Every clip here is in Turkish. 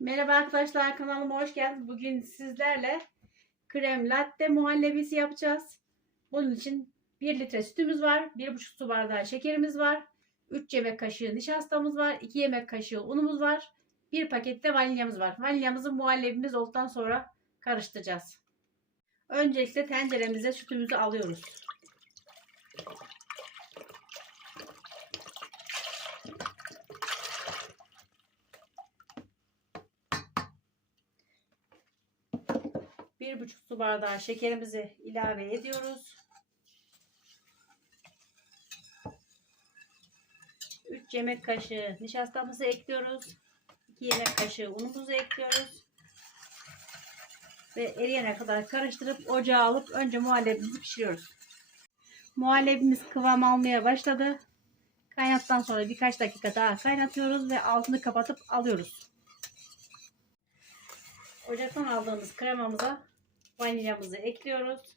Merhaba arkadaşlar kanalıma hoş geldiniz. Bugün sizlerle krem latte muhallebisi yapacağız. Bunun için 1 litre sütümüz var. 1,5 su bardağı şekerimiz var. 3 yemek kaşığı nişastamız var. 2 yemek kaşığı unumuz var. 1 pakette vanilyamız var. Vanilyamızı muhallebimiz olduktan sonra karıştıracağız. Öncelikle tenceremize sütümüzü alıyoruz. Bir buçuk su bardağı şekerimizi ilave ediyoruz. 3 yemek kaşığı nişastamızı ekliyoruz. 2 yemek kaşığı unumuzu ekliyoruz. Ve eriyene kadar karıştırıp ocağa alıp önce muhallebimizi pişiriyoruz. Muhallebimiz kıvam almaya başladı. Kaynattan sonra birkaç dakika daha kaynatıyoruz ve altını kapatıp alıyoruz. Ocaktan aldığımız kremamıza vanilyamızı ekliyoruz.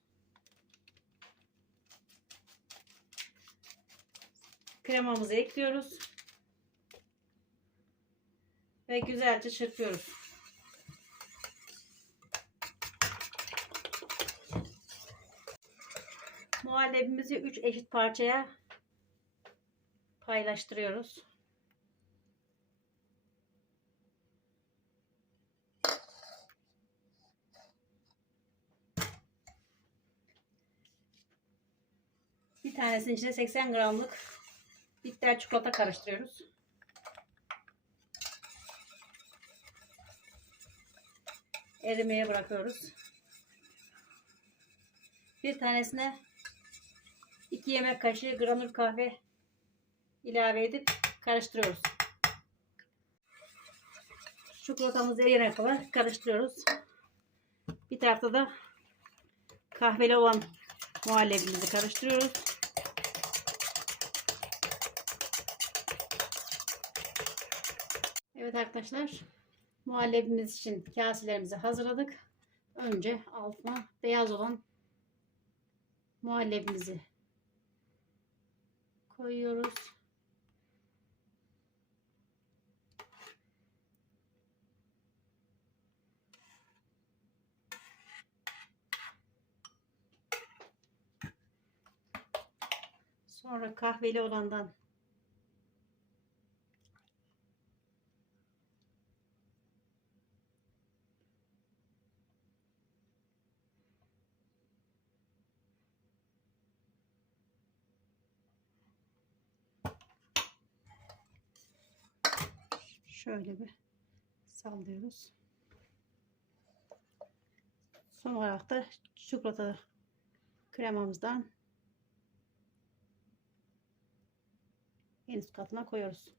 Kremamızı ekliyoruz. Ve güzelce çırpıyoruz. Muhallebimizi 3 eşit parçaya paylaştırıyoruz. Tanesinin içine 80 gramlık bitter çikolata karıştırıyoruz. Erimeye bırakıyoruz. Bir tanesine 2 yemek kaşığı granül kahve ilave edip karıştırıyoruz. Çikolatamızı eriyene kadar karıştırıyoruz. Bir tarafta da kahveli olan muhallebimizi karıştırıyoruz. Evet arkadaşlar muhallebimiz için kaselerimizi hazırladık. Önce altına beyaz olan muhallebimizi koyuyoruz. Sonra kahveli olandan şöyle bir sallıyoruz. Son olarak da çikolata kremamızdan en üst katına koyuyoruz.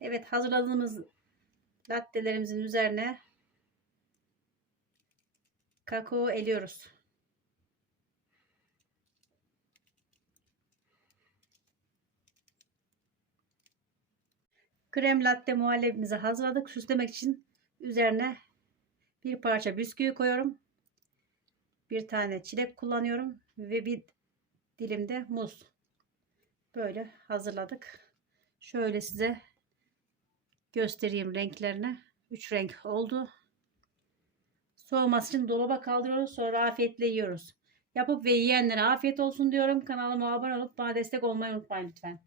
Evet hazırladığımız lattelerimizin üzerine kakao eliyoruz. Krem latte muhallebimizi hazırladık. Süslemek için üzerine bir parça bisküvi koyuyorum. Bir tane çilek kullanıyorum ve bir dilim de muz. Böyle hazırladık. Şöyle size göstereyim renklerini. 3 renk oldu. Soğuması için dolaba kaldırıyoruz. Sonra afiyetle yiyoruz. Yapıp ve yiyenlere afiyet olsun diyorum. Kanalıma abone olup bana destek olmayı unutmayın lütfen.